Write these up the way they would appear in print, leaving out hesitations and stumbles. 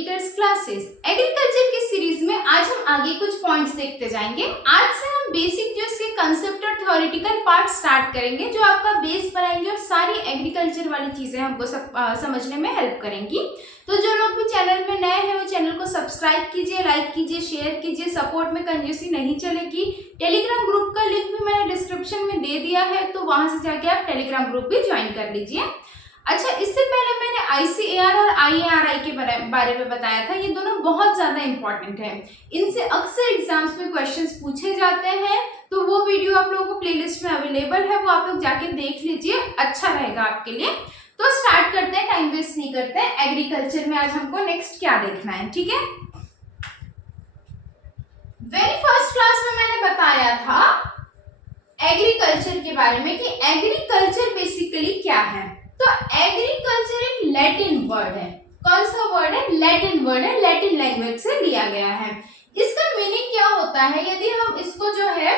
Educators classes agriculture की series में आज हम आगे कुछ पॉइंट्स देखते जाएंगे। आज से हम बेसिक जो इसके कंसेप्ट और थ्योरेटिकल पार्ट स्टार्ट करेंगे जो आपका बेस बनाएंगे और सारी एग्रीकल्चर वाली चीजें हमको समझने में हेल्प करेंगी। तो जो लोग भी चैनल में नए हैं वो चैनल को सब्सक्राइब कीजिए, लाइक कीजिए, शेयर कीजिए। सपोर्ट में कंजूसी नहीं चलेगी। टेलीग्राम ग्रुप का लिंक भी मैंने डिस्क्रिप्शन में दे दिया है, तो वहां से जाके आप टेलीग्राम ग्रुप भी ज्वाइन कर लीजिए। अच्छा, इससे पहले मैंने ICAR और IARI के बारे में बताया था। ये दोनों बहुत ज्यादा इंपॉर्टेंट है, इनसे अक्सर एग्जाम्स में क्वेश्चंस पूछे जाते हैं। तो वो वीडियो आप लोगों को प्लेलिस्ट में अवेलेबल है, वो आप लोग जाके देख लीजिए, अच्छा रहेगा आपके लिए। तो स्टार्ट करते हैं, टाइम वेस्ट नहीं करते हैं। एग्रीकल्चर में आज हमको नेक्स्ट क्या देखना है, ठीक है। वेरी फर्स्ट क्लास में मैंने बताया था एग्रीकल्चर के बारे में कि एग्रीकल्चर बेसिकली क्या है। तो एग्रीकल्चर एक लैटिन वर्ड है। कौन सा वर्ड है? लैटिन वर्ड है, लैटिन लैंग्वेज से लिया गया है। इसका मीनिंग क्या होता है यदि हम इसको जो है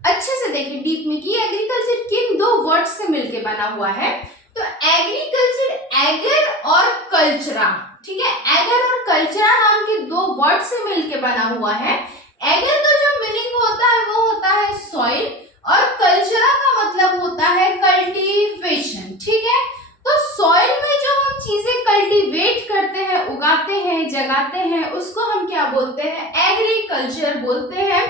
अच्छे से देखें डीप में कि एग्रीकल्चर किन दो वर्ड से मिलकर बना हुआ है। तो एग्रीकल्चर एगर और कल्चरा, ठीक है, एगर और कल्चरा नाम के दो वर्ड से मिलकर बना हुआ है। एगर का जो मीनिंग होता है वो होता है सॉइल और कल्चरा का मतलब होता है कल्टीवेशन, ठीक है। तो सॉइल में जो हम चीजें कल्टीवेट करते हैं, उगाते हैं, जगाते हैं, उसको हम क्या बोलते हैं? एग्रीकल्चर बोलते हैं।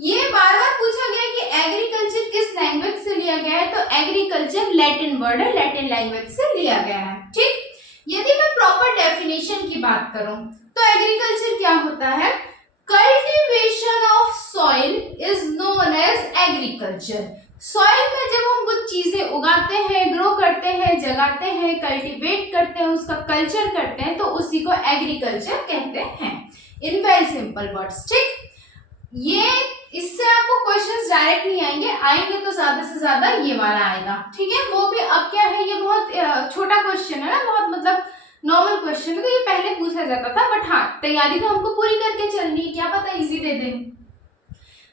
ये बार बार पूछा गया कि एग्रीकल्चर किस लैंग्वेज से लिया गया है। तो एग्रीकल्चर लैटिन वर्ड है, लैटिन लैंग्वेज से लिया गया है, ठीक। यदि मैं प्रॉपर डेफिनेशन की बात करूं तो एग्रीकल्चर क्या होता है? Cultivation of soil is known as agriculture. Soil में जब हम कुछ चीजें उगाते हैं, ग्रो करते हैं, जगाते हैं, कल्टीवेट करते हैं, उसका कल्चर करते हैं, तो उसी को एग्रीकल्चर कहते हैं। इन वेरी सिंपल वर्ड्स, ठीक। ये इससे आपको क्वेश्चंस डायरेक्ट नहीं आएंगे तो ज्यादा से ज्यादा ये वाला आएगा, ठीक है। वो भी अब क्या है, ये बहुत छोटा क्वेश्चन है ना, बहुत मतलब नॉर्मल क्वेश्चन है, तो ये पहले पूछा जाता था। बट हाँ, तैयारी तो हमको पूरी करके चलनी है, क्या पता इजी दे दें।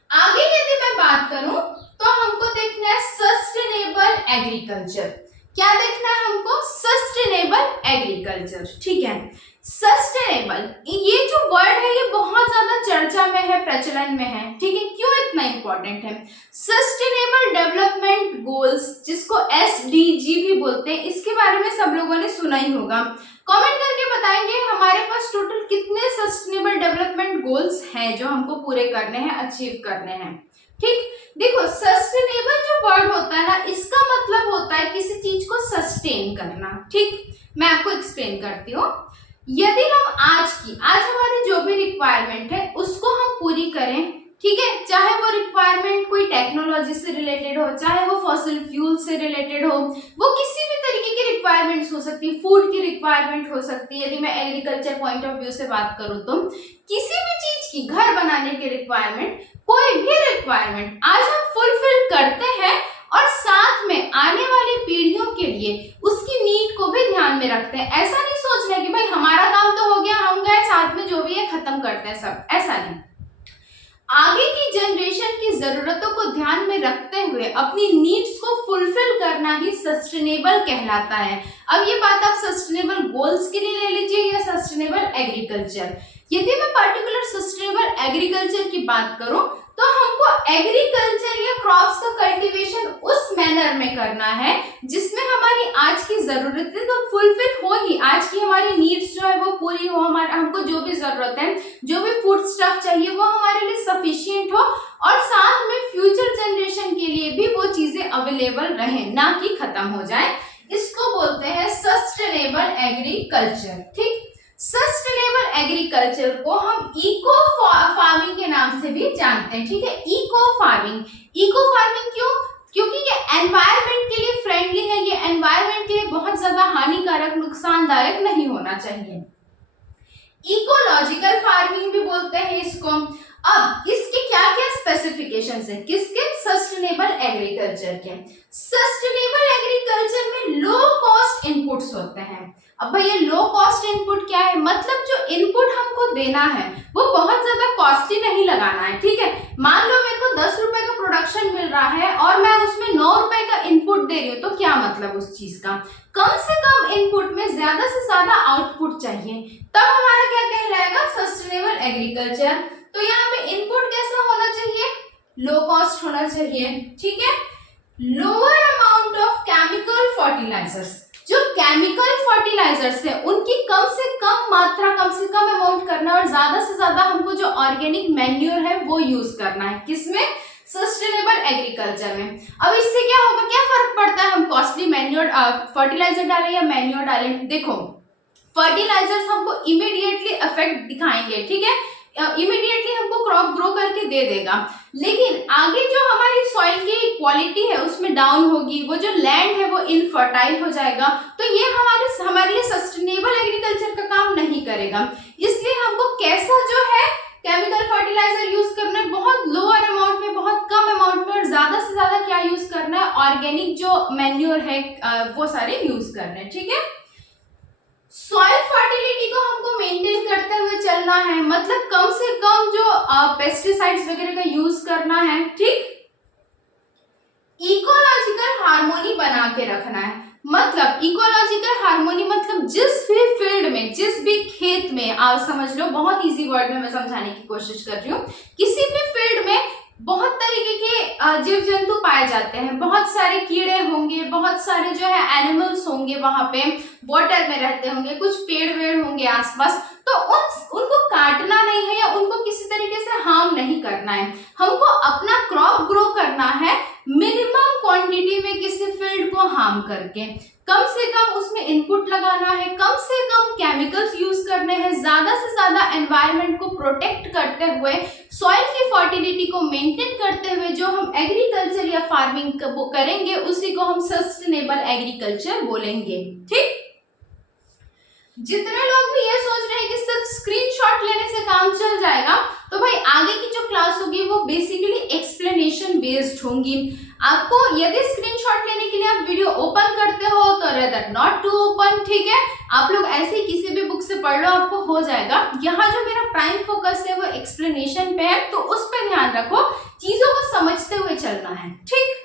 आगे यदि मैं बात करूं तो हमको देखना है सस्टेनेबल एग्रीकल्चर। क्या देखना है हमको? सस्टेनेबल एग्रीकल्चर, ठीक है। सस्टेनेबल ये जो वर्ड है ये बहुत ज्यादा चर्चा में है, प्रचलन में है, ठीक है। क्यों इतना इंपॉर्टेंट है? सस्टेनेबल डेवलपमेंट गोल्स, जिसको SDG भी बोलते हैं, इसके बारे में सब लोगों ने सुना ही होगा। कमेंट करके बताएंगे हमारे पास टोटल कितने सस्टेनेबल डेवलपमेंट गोल्स हैं जो हमको पूरे करने हैं, अचीव करने हैं, ठीक। देखो, सस्टेनेबल जो वर्ड होता है ना, इसका मतलब होता है किसी चीज को सस्टेन करना, ठीक। मैं आपको एक्सप्लेन करती हूँ। यदि हम आज हमारी जो भी रिक्वायरमेंट है उसको हम पूरी करें, ठीक है, चाहे वो रिक्वायरमेंट कोई टेक्नोलॉजी से रिलेटेड हो, चाहे वो फॉसिल फ्यूल से रिलेटेड हो, वो किसी भी तरीके की रिक्वायरमेंट्स हो सकती है, फूड की रिक्वायरमेंट हो सकती है। यदि मैं एग्रीकल्चर पॉइंट ऑफ व्यू से बात करूं तो किसी भी चीज की, घर बनाने की रिक्वायरमेंट, कोई भी रिक्वायरमेंट आज हम फुलफिल करते हैं और साथ में आने वाली पीढ़ियों के लिए उसकी नीड को भी ध्यान में रखते हैं। ऐसा नहीं सोचना कि भाई हमारा काम तो हो गया, हम गए, साथ में जो भी है खत्म करते हैं सब, ऐसा नहीं। आगे की जनरेशन की जरूरतों को ध्यान में रखते हुए अपनी नीड्स को फुलफिल करना ही सस्टेनेबल कहलाता है। अब ये बात आप सस्टेनेबल गोल्स के लिए ले लीजिए या सस्टेनेबल एग्रीकल्चर। यदि मैं पर्टिकुलर सस्टेनेबल एग्रीकल्चर की बात करूं तो हमको एग्रीकल्चर या क्रॉप्स का कल्टीवेशन उस मैनर में करना है जिसमें हमारी आज की जरूरतें तो फुलफिल हो ही, आज की हमारी नीड्स जो है वो पूरी हो, हमारा हमको जो भी जरूरत है, जो भी फूड स्टफ चाहिए वो हमारे लिए सफिशिएंट हो और साथ में फ्यूचर जनरेशन के लिए भी वो चीजें अवेलेबल रहे, ना कि खत्म हो जाए। इसको बोलते हैं सस्टेनेबल एग्रीकल्चर, ठीक। सस्टेनेबल एग्रीकल्चर को हम इको फार्मिंग के नाम से भी जानते हैं, ठीक है। इको फार्मिंग क्यों? क्योंकि ये एनवायरनमेंट के लिए फ्रेंडली है, ये एनवायरनमेंट के लिए बहुत ज्यादा हानिकारक, नुकसानदायक नहीं होना चाहिए। इकोलॉजिकल फार्मिंग भी बोलते हैं इसको। अब इसके क्या क्या स्पेसिफिकेशंस है किसके? सस्टेनेबल एग्रीकल्चर के। सस्टेनेबल एग्रीकल्चर में लो कॉस्ट इनपुट्स होते हैं। अब भैया लो कॉस्ट इनपुट क्या है, मतलब जो इनपुट हमको देना है वो बहुत ज्यादा कॉस्टली नहीं लगाना है, ठीक है। मान लो मेरे को 10 रुपए का प्रोडक्शन मिल रहा है और मैं उसमें 9 रुपए का इनपुट दे रही हूँ, तो क्या मतलब उस चीज का, कम से कम इनपुट में ज्यादा से ज्यादा आउटपुट चाहिए, तब हमारा क्या कहलाएगा, सस्टेनेबल एग्रीकल्चर। तो यहाँ पे इनपुट कैसा होना चाहिए, लो कॉस्ट होना चाहिए, ठीक है। Lower amount of chemical fertilisers, जो केमिकल फर्टिलाइजर्स है उनकी कम से कम मात्रा, कम से कम अमाउंट करना और ज्यादा से ज्यादा हमको जो ऑर्गेनिक मैन्योर है वो यूज करना है, किसमें, सस्टेनेबल एग्रीकल्चर में। अब इससे क्या होगा, क्या फर्क पड़ता है हम कॉस्टली मैन्योर फर्टिलाइजर डालें या मैन्योर डालें। देखो फर्टिलाइजर्स हमको इमीडिएटली इफेक्ट दिखाएंगे, ठीक है, इमीडिएटली हमको क्रॉप ग्रो करके दे देगा, लेकिन आगे जो हमारी सॉइल की क्वालिटी है उसमें डाउन होगी, वो जो लैंड है वो इनफर्टाइल हो जाएगा, तो ये हमारे लिए सस्टेनेबल एग्रीकल्चर का काम नहीं करेगा। इसलिए हमको कैसा जो है केमिकल फर्टिलाइजर यूज करना है, बहुत लोअर अमाउंट में, बहुत कम अमाउंट में, और ज्यादा से ज्यादा क्या यूज करना है, ऑर्गेनिक जो मैन्योर है वो सारे यूज करने हैं, ठीक है। सॉइल फर्टिलिटी को हमको मेंटेन करते हुए चलना है, मतलब कम से कम जो पेस्टिसाइड्स वगैरह का यूज करना है, ठीक। इकोलॉजिकल हार्मोनी बना के रखना है, मतलब इकोलॉजिकल हार्मोनी मतलब जिस भी फील्ड में, जिस भी खेत में, आप समझ लो, बहुत इजी वर्ड में मैं समझाने की कोशिश कर रही हूँ, किसी भी फील्ड में बहुत तरीके के जीव जंतु पाए जाते हैं, बहुत सारे कीड़े होंगे, बहुत सारे जो है एनिमल्स होंगे, वहां पे वाटर में रहते होंगे, कुछ पेड़ वेड़ होंगे आसपास, तो उनको काटना नहीं है या उनको किसी तरीके से हार्म नहीं करना है, हमको अपना क्रॉप ग्रो करना है मिनिमम क्वांटिटी में, किसी फील्ड को हार्म करके, कम से कम उसमें इनपुट लगाना है, कम से कम केमिकल्स यूज करने हैं, ज्यादा से ज्यादा एनवायरनमेंट को प्रोटेक्ट करते हुए, सॉइल की फर्टिलिटी को मेंटेन करते हुए जो हम एग्रीकल्चर या फार्मिंग करेंगे उसी को हम सस्टेनेबल एग्रीकल्चर बोलेंगे, ठीक। जितने लोग भी ये सोच रहे हैं कि सिर्फ स्क्रीनशॉट लेने से काम चल जाएगा, तो भाई आगे की जो क्लास होगी वो बेसिकली एक्सप्लेनेशन बेस्ड होंगी। आपको यदि स्क्रीनशॉट लेने के लिए आप वीडियो ओपन करते हो तो रेदर नॉट टू ओपन, ठीक है, आप लोग ऐसे ही किसी भी बुक से पढ़ लो, आपको हो जाएगा। यहाँ जो मेरा प्राइम फोकस है वो एक्सप्लेनेशन पे है, तो उस पर ध्यान रखो, चीजों को समझते हुए चलना है, ठीक।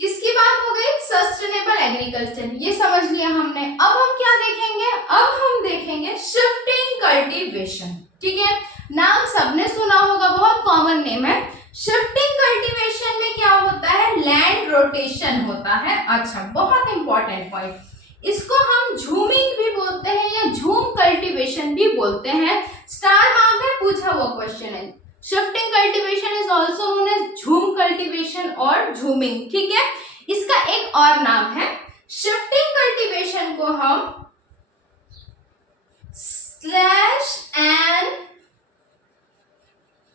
किसकी बात हो गई, सस्टेनेबल एग्रीकल्चर, ये समझ लिया हमने। अब हम क्या देखेंगे, अब हम देखेंगे शिफ्टिंग कल्टीवेशन, ठीक है, नाम सबने सुना होगा, बहुत कॉमन नेम है। शिफ्टिंग कल्टीवेशन में क्या होता है, लैंड रोटेशन होता है। अच्छा, बहुत इंपॉर्टेंट पॉइंट, इसको हम झूमिंग भी बोलते हैं या झूम कल्टीवेशन भी बोलते हैं। स्टार मार्क में पूछा हुआ क्वेश्चन है। Shifting cultivation is also known as jhum cultivation और झूमिंग, ठीक है। इसका एक और नाम है, शिफ्टिंग कल्टीवेशन को हम स्लैश एंड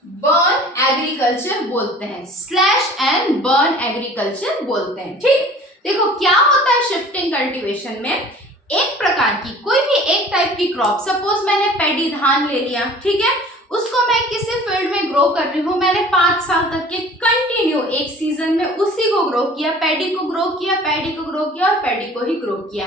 बर्न एग्रीकल्चर बोलते हैं, स्लैश एंड बर्न एग्रीकल्चर बोलते हैं, ठीक। देखो क्या होता है शिफ्टिंग कल्टीवेशन में, एक प्रकार की कोई भी एक टाइप की क्रॉप, सपोज मैंने पैडी धान ले लिया, ठीक है, उसको मैं किसी फील्ड में ग्रो कर रही हूँ, मैंने 5 साल तक के कंटिन्यू एक सीजन में उसी को ग्रो किया, पैडी को ग्रो किया, पैडी को ग्रो किया और पैडी को ही ग्रो किया।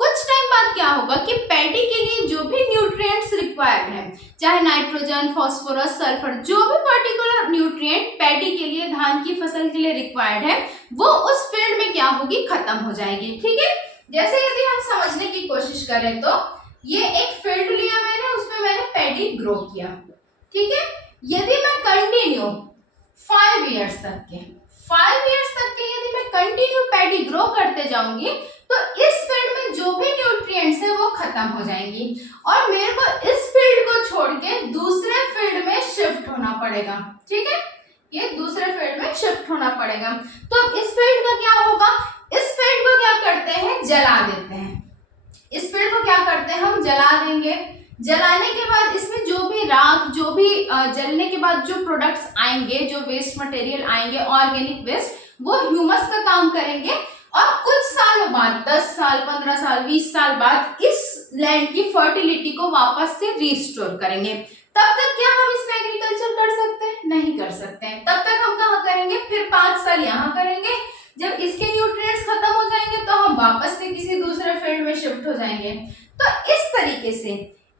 कुछ टाइम बाद क्या होगा कि पैडी के लिए जो भी न्यूट्रिएंट्स रिक्वायर्ड है, चाहे नाइट्रोजन, फास्फोरस, सल्फर, जो भी पर्टिकुलर न्यूट्रिएंट पैडी के लिए, धान की फसल के लिए रिक्वायर्ड है, वो उस फील्ड में क्या होगी, खत्म हो जाएगी, ठीक है। जैसे यदि हम समझने की कोशिश करें तो ये एक फील्ड लिया मैंने, उसमें मैंने पैडी ग्रो किया, ठीक है। यदि मैं कंटिन्यू 5 इयर्स तक के यदि मैं कंटिन्यू पैडी ग्रो करते जाऊंगी तो इस फील्ड में जो भी न्यूट्रिएंट्स है वो खत्म हो जाएंगी और मेरे को इस फील्ड को छोड़ के दूसरे फील्ड में शिफ्ट होना पड़ेगा, ठीक है, ये दूसरे फील्ड में शिफ्ट होना पड़ेगा। तो अब इस फील्ड का क्या होगा, इस फील्ड को क्या करते हैं, जला देते हैं। इस फील्ड को क्या करते हैं, हम जला देंगे। जलाने के बाद इसमें जो भी राख, जो भी जलने के बाद जो प्रोडक्ट्स आएंगे, जो वेस्ट मटेरियल आएंगे, ऑर्गेनिक वेस्ट, वो ह्यूमस का काम करेंगे और कुछ सालों बाद, 10 साल, 15 साल, 20 साल बाद इस लैंड की फर्टिलिटी को वापस से रिस्टोर करेंगे। तब तक क्या हम इसमें एग्रीकल्चर कर सकते हैं? नहीं कर सकते हैं। तब तक हम कहाँ करेंगे? फिर 5 साल यहाँ करेंगे, जब इसके न्यूट्रिएंट्स खत्म हो जाएंगे तो हम वापस से किसी दूसरे फील्ड में शिफ्ट हो जाएंगे। तो इस तरीके से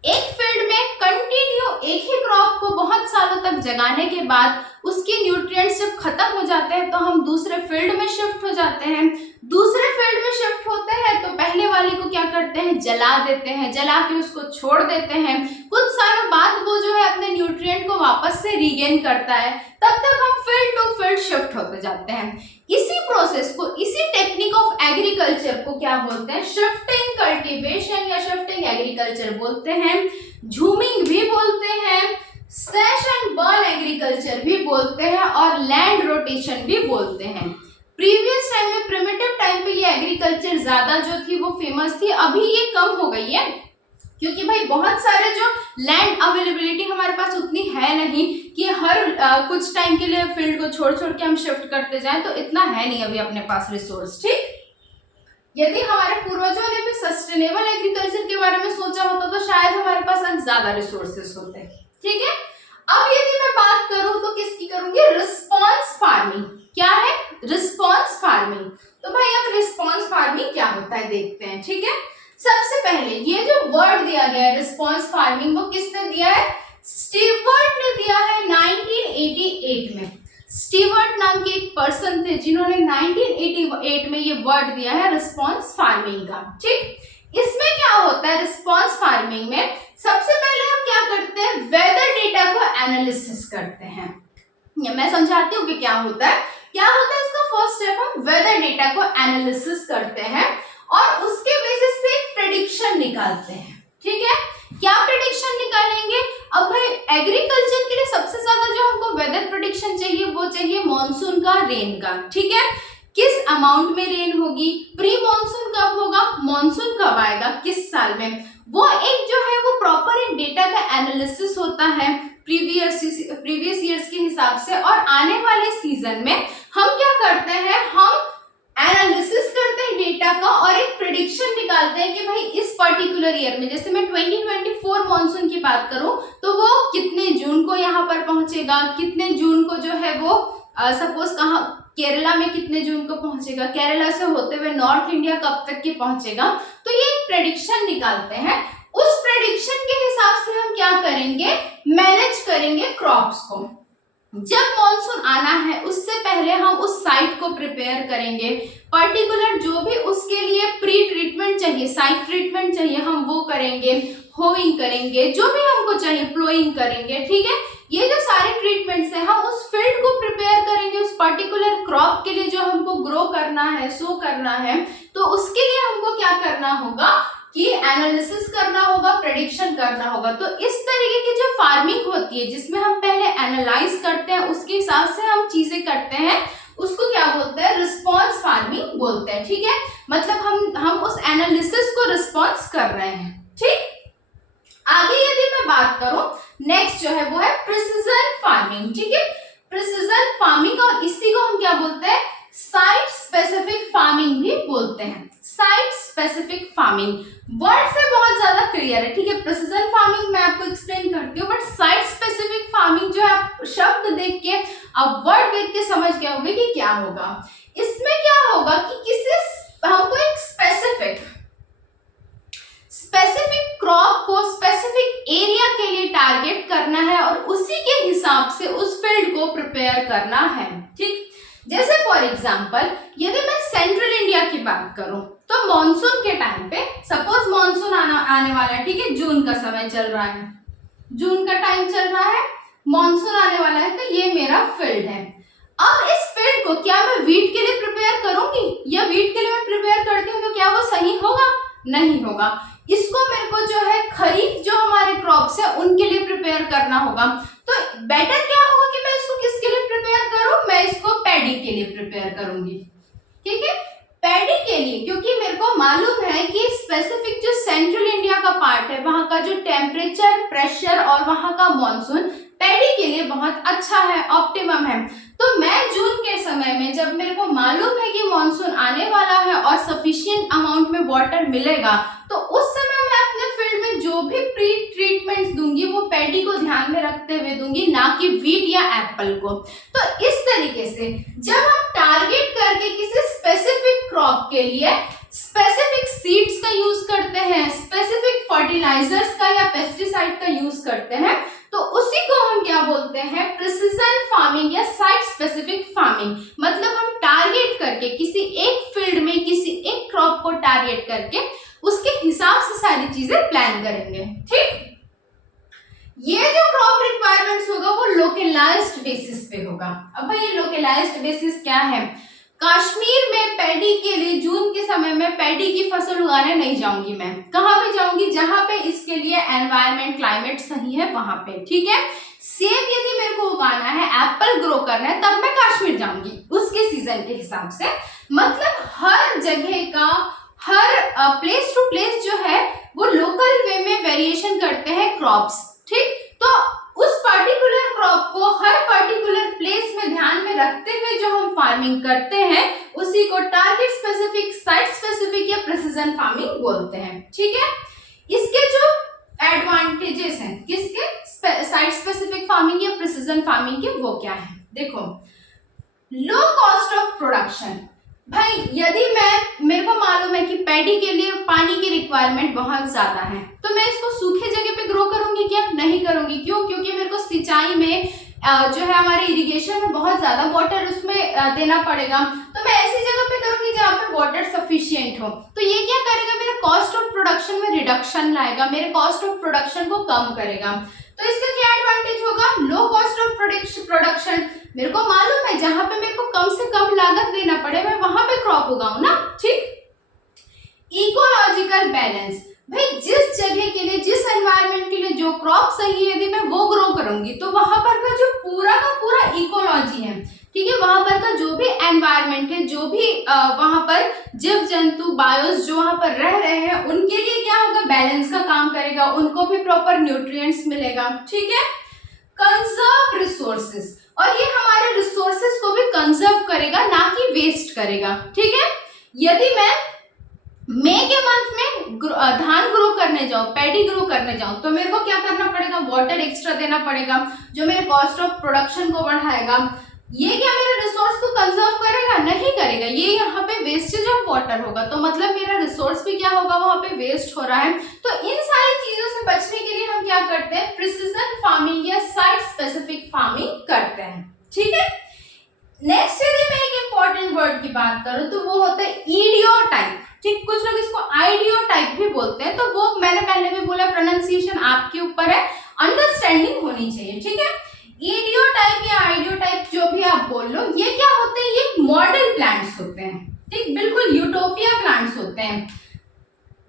एक फील्ड में कंटिन्यू एक ही क्रॉप को बहुत सालों तक जगाने के बाद उसके न्यूट्रिएंट्स जब खत्म हो जाते हैं तो हम दूसरे फील्ड में शिफ्ट हो जाते हैं। दूसरे फील्ड में शिफ्ट होते हैं तो पहले वाले को क्या करते हैं? जला देते हैं, जला के उसको छोड़ देते हैं। कुछ सालों बाद वो जो है अपने न्यूट्रिएंट को वापस से रीगेन करता है, तब तक हम फील्ड टू फील्ड शिफ्ट होते जाते हैं। इसी प्रोसेस को, इसी टेक्निक ऑफ एग्रीकल्चर को क्या बोलते हैं? शिफ्टिंग कल्टीवेशन या शिफ्टिंग एग्रीकल्चर बोलते हैं, झूमिंग भी बोलते हैं, स्लैश एंड बर्न एग्रीकल्चर भी बोलते हैं और लैंड रोटेशन भी बोलते हैं। प्रीवियस टाइम में, प्रिमिटिव टाइम पे ये एग्रीकल्चर ज्यादा जो थी वो फेमस थी, अभी ये कम हो गई है क्योंकि भाई बहुत सारे जो लैंड अवेलेबिलिटी हमारे पास उतनी है नहीं कि हर कुछ टाइम के लिए फील्ड को छोड़ छोड़ के हम शिफ्ट करते जाएं, तो इतना है नहीं अभी अपने पास रिसोर्स। ठीक, यदि हमारे पूर्वजों ने भी सस्टेनेबल एग्रीकल्चर के बारे में सोचा होता तो शायद हमारे पास आज ज्यादा रिसोर्सेस होते। ठीक है, अब यदि मैं बात करूं तो किसकी करूंगी? Response farming. क्या है? Response farming. तो भाई अब रिस्पॉन्स फार्मिंग क्या होता है देखते हैं। ठीक है, सबसे पहले ये जो वर्ड दिया गया है रिस्पॉन्स फार्मिंग, वो किसने दिया है? स्टीवर्ट ने दिया है 1988 में। स्टीवर्ट नाम के एक पर्सन थे जिन्होंने 1988 में ये वर्ड दिया है रिस्पॉन्स फार्मिंग का। ठीक, इसमें क्या होता है रिस्पॉन्स फार्मिंग में? सबसे पहले हम क्या करते हैं? वेदर डेटा को एनालिसिस करते हैं। मैं समझाती हूँ कि क्या होता है। क्या होता है इसका फर्स्ट स्टेप? हम वेदर डेटा को एनालिसिस करते हैं और उसके बेसिस पे एक प्रेडिक्शन निकालते हैं। ठीक है, क्या प्रेडिक्शन निकालेंगे? अब भाई एग्रीकल्चर के लिए सबसे ज्यादा जो हमको वेदर प्रेडिक्शन चाहिए वो चाहिए मॉनसून का, रेन का। ठीक है, किस अमाउंट में रेन होगी, प्री मॉनसून कब होगा, मॉनसून कब आएगा, किस साल में, वो एक जो है वो प्रॉपर एक डेटा का एनालिसिस होता है प्रीवियस ईयर्स के हिसाब से। और आने वाले सीजन में हम क्या करते हैं? हम एनालिसिस करते हैं डेटा का और एक प्रेडिक्शन निकालते हैं कि भाई इस पर्टिकुलर ईयर में, जैसे मैं 2024 मॉनसून की बात करूं तो वो कितने जून को यहाँ पर पहुंचेगा, कितने जून को जो है वो सपोज कहाँ केरला में कितने जून को पहुंचेगा, केरला से होते हुए नॉर्थ इंडिया कब तक के पहुंचेगा। तो ये एक प्रेडिक्शन निकालते हैं। उस प्रेडिक्शन के हिसाब से हम क्या करेंगे? मैनेज करेंगे क्रॉप्स को। जब मॉनसून आना है उससे पहले हम उस साइट को प्रिपेयर करेंगे, पर्टिकुलर जो भी उसके लिए प्री ट्रीटमेंट चाहिए, साइट ट्रीटमेंट चाहिए, हम वो करेंगे, होइंग करेंगे, जो भी हमको चाहिए, प्लोइंग करेंगे। ठीक है, ये जो सारे ट्रीटमेंट्स हैं हम उस फील्ड को प्रिपेयर करेंगे उस पर्टिकुलर क्रॉप के लिए जो हमको ग्रो करना है, सो करना है। तो उसके लिए हमको क्या करना होगा कि एनालिसिस करना होगा, प्रेडिक्शन करना होगा। तो इस तरीके की जो फार्मिंग होती है जिसमें हम पहले एनालाइज करते हैं, उसके हिसाब से हम चीजें करते हैं, उसको क्या बोलते हैं? रिस्पॉन्स फार्मिंग बोलते हैं। ठीक है, मतलब हम उस एनालिसिस को रिस्पॉन्स कर रहे हैं। ठीक, आगे यदि मैं बात करूं, नेक्स्ट जो है वो है प्रिसिजन फार्मिंग। ठीक है, प्रिसिजन फार्मिंग, और इसी को हम क्या बोलते हैं? साइट स्पेसिफिक फार्मिंग भी बोलते हैं। साइट स्पेसिफिक फार्मिंग वर्ड से बहुत ज्यादा क्लियर है। ठीक है, प्रिसिजन फार्मिंग मैं आपको एक्सप्लेन करती हूँ, बट साइट स्पेसिफिक फार्मिंग जो है आप शब्द देख के, आप वर्ड देख के समझ गए होंगे कि क्या होगा। इसमें क्या होगा कि किसी हमको एक स्पेसिफिक क्रॉप को स्पेसिफिक एरिया के लिए टारगेट करना है और उसी के हिसाब से उस फील्ड को प्रिपेयर करना है। ठीक, जैसे फॉर एग्जांपल यदि मैं सेंट्रल इंडिया की बात करूं तो मॉनसून के टाइम पे, सपोज मॉनसून आने वाला है। ठीक है, जून का समय चल रहा है, जून का टाइम चल रहा है, मॉनसून आने वाला है, तो ये मेरा फील्ड है। अब इस फील्ड को क्या मैं वीट के लिए प्रिपेयर करूंगी, या वीट के लिए मैं प्रिपेयर करती हूँ तो क्या वो सही होगा? नहीं होगा। इसको मेरे को जो है खरीफ जो हमारे क्रॉप्स है उनके लिए प्रिपेयर करना होगा। तो बेटर क्या होगा कि मैं इसको किसके लिए प्रिपेयर करूं? मैं इसको पैडी के लिए प्रिपेयर करूंगी। ठीक है, पैडी के लिए, क्योंकि मेरे को मालूम है कि स्पेसिफिक जो सेंट्रल इंडिया का पार्ट है वहां का जो टेम्परेचर, प्रेशर और वहां का मॉनसून पैडी के लिए बहुत अच्छा है, ऑप्टिमम है। तो मैं जून के समय में, जब मेरे को मालूम है कि मॉनसून आने वाला है और सफिशिएंट अमाउंट में वाटर मिलेगा, तो उस समय मैं अपने फील्ड में जो जो भी प्री ट्रीटमेंट्स दूंगी वो पैडी को ध्यान में रखते हुए दूंगी, ना कि वीट या एप्पल को। तो इस तरीके से जब हम टारगेट करके किसी स्पेसिफिक क्रॉप के लिए स्पेसिफिक सीड्स का यूज करते हैं, स्पेसिफिक फर्टिलाइजर्स का या पेस्टिसाइड का यूज करते हैं, तो उसी को हम क्या बोलते हैं, प्रिसिजन फार्मिंग या साइट स्पेसिफिक फार्मिंग। मतलब हम टारगेट करके किसी एक फील्ड में किसी एक क्रॉप को टारगेट करके उसके हिसाब से सारी चीजें प्लान करेंगे। ठीक, ये जो क्रॉप रिक्वायरमेंट्स होगा वो लोकलाइज्ड बेसिस पे होगा। अब भाई ये लोकलाइज्ड बेसिस क्या है, कश्मीर में पैडी के लिए जून के समय में पैडी की फसल उगाने नहीं जाऊंगी मैं, कहाँ पे जाऊंगी, जहां पे इसके लिए एनवायरमेंट क्लाइमेट सही है वहां पे। ठीक है, सेब यदि मेरे को उगाना है, एप्पल ग्रो करना है, तब मैं कश्मीर जाऊंगी उसके सीजन के हिसाब से। मतलब हर जगह का हर प्लेस टू प्लेस जो है वो लोकल वे में वेरिएशन करते हैं क्रॉप्स। ठीक, तो उस पर्टिकुलर क्रॉप को हर पर्टिकुलर प्लेस में ध्यान में रखते हुए जो हम फार्मिंग करते हैं उसी को टारगेट स्पेसिफिक, साइट स्पेसिफिक या प्रिसिजन फार्मिंग बोलते हैं। ठीक है, इसके जो एडवांटेजेस हैं किसके, साइट स्पेसिफिक फार्मिंग या प्रिसिजन फार्मिंग के, वो क्या है देखो। लो कॉस्ट ऑफ प्रोडक्शन, भाई यदि मेरे को मालूम है कि पैडी के लिए पानी की रिक्वायरमेंट बहुत ज्यादा है, तो मैं इसको सूखे जगह पे ग्रो करूंगी क्या, नहीं करूंगी। क्यों, क्योंकि मेरे को सिंचाई में जो है हमारे इरिगेशन में बहुत ज्यादा वाटर उसमें देना पड़ेगा, तो मैं ऐसी जगह पे करूंगी जहाँ पे वाटर सफिशिएंट हो। तो ये क्या करेगा, मेरे कॉस्ट ऑफ प्रोडक्शन में रिडक्शन लाएगा, मेरे कॉस्ट ऑफ प्रोडक्शन को कम करेगा। तो इसका क्या एडवांटेज होगा, लो कॉस्ट ऑफ प्रोडक्शन। मेरे को मालूम है जहां पे मेरे को कम से कम लागत देना पड़े मैं वहां पे क्रॉप उगाऊं ना। ठीक, इकोलॉजिकल बैलेंस, भाई जिस जगह के लिए, जिस एनवायरनमेंट के लिए जो क्रॉप सही है, यदि मैं वो ग्रो करूंगी तो वहां पर का जो पूरा का पूरा इकोलॉजी है, ठीक है, वहां पर का जो भी एनवायरनमेंट है, जो भी वहां पर जीव जंतु बायोस जो वहां पर रह रहे हैं, उनके लिए क्या होगा, बैलेंस का काम करेगा, उनको भी प्रॉपर न्यूट्रिएंट्स मिलेगा। ठीक है, कंजर्व रिसोर्सेस, और ये हमारे रिसोर्सेस को भी कंजर्व करेगा, ना कि वेस्ट करेगा। ठीक है, यदि मैं मई के मंथ में धान ग्रो करने जाऊं, पैडी ग्रो करने जाऊं, तो मेरे को क्या करना पड़ेगा, वाटर एक्स्ट्रा देना पड़ेगा, जो मेरे कॉस्ट ऑफ प्रोडक्शन को बढ़ाएगा। ये क्या मेरे रिसोर्स को कंजर्व करेगा, नहीं करेगा, ये यहाँ पे वेस्टेज ऑफ वाटर होगा, तो मतलब मेरा रिसोर्स भी क्या होगा, वहां पे वेस्ट हो रहा है। तो इन सारी चीजों से बचने के लिए हम क्या करते हैं, प्रिसिजन फार्मिंग या साइट स्पेसिफिक फार्मिंग करते हैं। ठीक है, नेक्स्ट यदि मैं एक इंपॉर्टेंट वर्ड की बात करूं तो वो होता है इडियोटाइप। ठीक, कुछ लोग इसको आइडियोटाइप भी बोलते हैं, तो वो मैंने पहले भी बोला, प्रोनाउंसिएशन आपके ऊपर है, अंडरस्टैंडिंग होनी चाहिए। ठीक है, इडियोटाइप या आइडियोटाइप जो भी आप बोल लो, ये क्या होते हैं, ये मॉडल प्लांट्स होते हैं। ठीक, बिल्कुल यूटोपिया प्लांट्स होते हैं,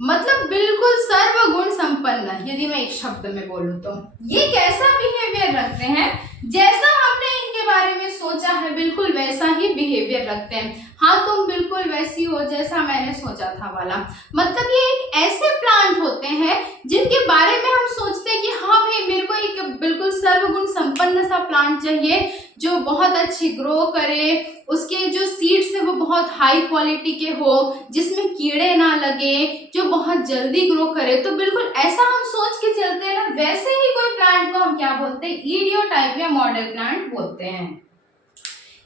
मतलब बिल्कुल सर्वगुण संपन्न, यदि मैं एक शब्द में बोलूं तो। ये कैसा बिहेवियर रखते हैं, जैसा हमने इनके बारे में सोचा है बिल्कुल वैसा ही बिहेवियर रखते हैं। हाँ, तुम बिल्कुल वैसी हो जैसा मैंने सोचा था वाला। मतलब ये एक ऐसे प्लांट होते हैं जिनके बारे में हम सोचते हैं कि हाँ भाई मेरे को एक बिल्कुल सर्वगुण संपन्न सा प्लांट चाहिए, जो बहुत अच्छी ग्रो करे, उसके जो सीड्स है वो बहुत हाई क्वालिटी के हो, जिसमें कीड़े ना लगे, जो बहुत जल्दी ग्रो करे। तो बिल्कुल ऐसा हम सोच के चलते हैं ना, वैसे ही कोई प्लांट को हम क्या बोलते हैं, इडियोटाइप या मॉडल प्लांट बोलते हैं।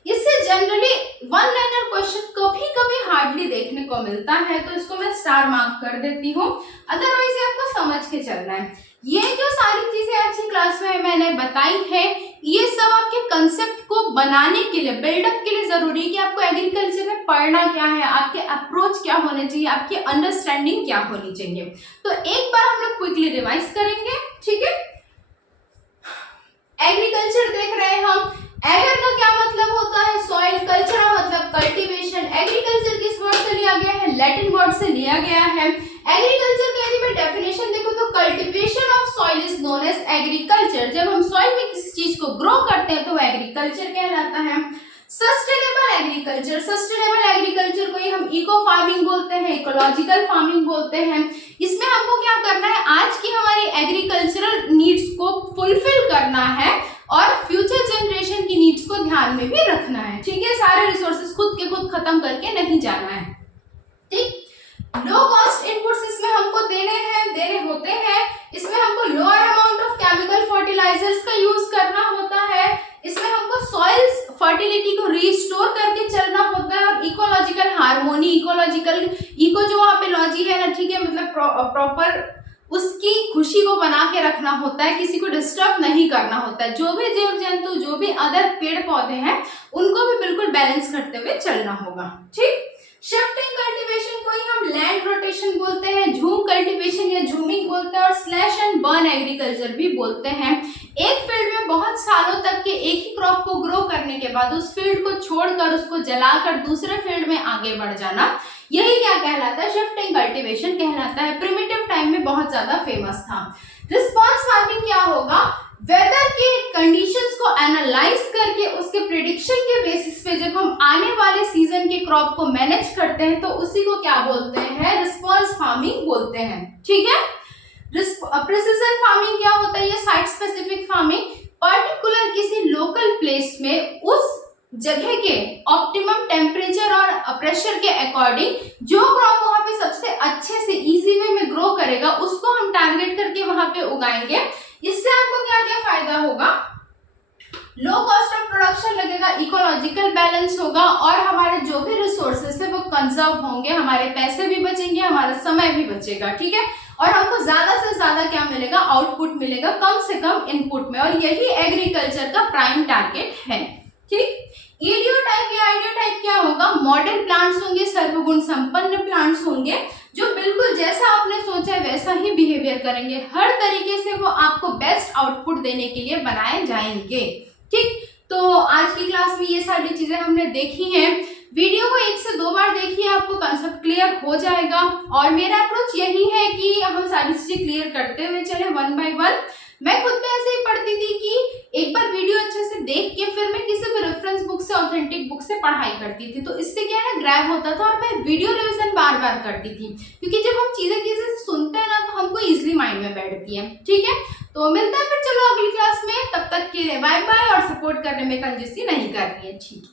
इससे जनरली वन लाइनर क्वेश्चन कभी कभी हार्डली देखने को मिलता है, तो इसको मैं स्टार मार्क कर देती हूँ, अदरवाइज आपको समझ के चलना है। ये जो सारी चीजें आज की क्लास में मैंने बताई है, ये सब आपके कंसेप्ट को बनाने के लिए, बिल्डअप के लिए जरूरी है कि आपको एग्रीकल्चर में पढ़ना क्या है, आपके अप्रोच क्या होने चाहिए, आपकी अंडरस्टैंडिंग क्या होनी चाहिए। तो एक बार हम लोग क्विकली रिवाइज करेंगे। ठीक है, एग्रीकल्चर देख रहे हैं हम। एगर का क्या मतलब होता है, सॉइल, कल्चर का मतलब कल्टीवेशन। एग्रीकल्चर किस वर्ड से लिया गया है, लैटिन वर्ड से लिया गया है। एग्रीकल्चर का यदि मैं डेफिनेशन देखो तो cultivation of soil is known as agriculture. जब हम सॉइल में किसी चीज को ग्रो करते हैं तो वो एग्रीकल्चर कहलाता है। सस्टेनेबल एग्रीकल्चर, सस्टेनेबल एग्रीकल्चर को ही हम इको फार्मिंग बोलते हैं, इकोलॉजिकल फार्मिंग बोलते हैं। इसमें हमको क्या करना है, आज की हमारी एग्रीकल्चरल नीड्स को फुलफिल करना है और फ्यूचर जनरेशन की नीड्स को ध्यान में भी रखना है। ठीक है, सारे रिसोर्सेज खुद के खुद खत्म करके नहीं जाना है। ठीक, लो कॉस्ट इनपुट्स इसमें हमको देने होते हैं। इसमें हमको lower amount of chemical fertilisers का यूज करना होता है। इसमें हमको सॉइल्स फर्टिलिटी को रिस्टोर करके चलना होता है और इकोलॉजिकल हार्मोनी, इको जो वहाँ पे लॉजी है ना, ठीक है, मतलब प्रॉपर उसकी खुशी को बना के रखना होता है, किसी को डिस्टर्ब नहीं करना होता है। जो भी जीव जंतु, जो भी अदर पेड़ पौधे हैं, उनको भी बिल्कुल बैलेंस करते हुए चलना होगा। ठीक। शिफ्टिंग कल्टीवेशन को ही हम लैंड रोटेशन बोलते हैं, झूम कल्टीवेशन या झूमिंग बोलते हैं और स्लैश एंड बर्न एग्रीकल्चर भी बोलते हैं। एक फील्ड में बहुत सालों तक के एक ही क्रॉप को ग्रो करने के बाद उस फील्ड को छोड़कर उसको जलाकर दूसरे फील्ड में आगे बढ़ जाना, यही क्या कहलाता है? शिफ्टिंग कल्टीवेशन कहलाता है। प्रिमिटिव टाइम में बहुत ज्यादा फेमस था। रिस्पॉन्स फार्मिंग क्या होगा? वेदर के कंडीशंस को एनालाइज करके उसके प्रिडिक्शन के बेसिस पे जब हम आने वाले सीजन के क्रॉप को मैनेज करते हैं तो उसी को क्या बोलते हैं? रिस्पॉन्स फार्मिंग बोलते हैं। ठीक है। प्रिसिजन फार्मिंग क्या होता है? ये साइट स्पेसिफिक फार्मिंग, पर्टिकुलर किसी लोकल प्लेस में उस जगह के ऑप्टिमम टेम्परेचर और प्रेशर के अकॉर्डिंग जो क्रॉप वहां पे सबसे अच्छे से इजी वे में ग्रो करेगा उसको हम टारगेट करके वहां पे उगाएंगे। इससे आपको क्या क्या फायदा होगा? लो कॉस्ट ऑफ प्रोडक्शन लगेगा, इकोलॉजिकल बैलेंस होगा और हमारे जो भी रिसोर्सेस है वो कंजर्व होंगे, हमारे पैसे भी बचेंगे, हमारा समय भी बचेगा। ठीक है। और हमको ज्यादा से ज्यादा क्या मिलेगा? आउटपुट मिलेगा कम से कम इनपुट में, और यही एग्रीकल्चर का प्राइम टारगेट है। ठीक। इडियोटाइप या आइडियोटाइप क्या होगा? मॉडर्न प्लांट्स होंगे, सर्वगुण संपन्न प्लांट्स होंगे जो बिल्कुल जैसा आपने सोचा है वैसा ही बिहेवियर करेंगे। हर तरीके से वो आपको बेस्ट आउटपुट देने के लिए बनाए जाएंगे। ठीक। तो आज की क्लास में ये सारी चीजें हमने देखी हैं। वीडियो को 1 से 2 बार देखिए, आपको कंसेप्ट क्लियर हो जाएगा। और मेरा अप्रोच यही है कि हम सारी चीजें क्लियर करते हुए चले 1 by 1। मैं खुद में ऐसे ही पढ़ती थी कि एक बार वीडियो अच्छे से देख के फिर मैं किसी भी रेफरेंस बुक से, ऑथेंटिक बुक से पढ़ाई करती थी, तो इससे क्या है, ग्रैब होता था और मैं वीडियो रिवीजन बार बार करती थी, क्योंकि जब हम चीजें किसी से सुनते हैं ना तो हमको इजिली माइंड में बैठती है। ठीक है। तो मिलते हैं फिर, चलो अगली क्लास में। तब तक के लिए बाय बाय, और सपोर्ट करने में कंजूसी नहीं करनी है। ठीक है।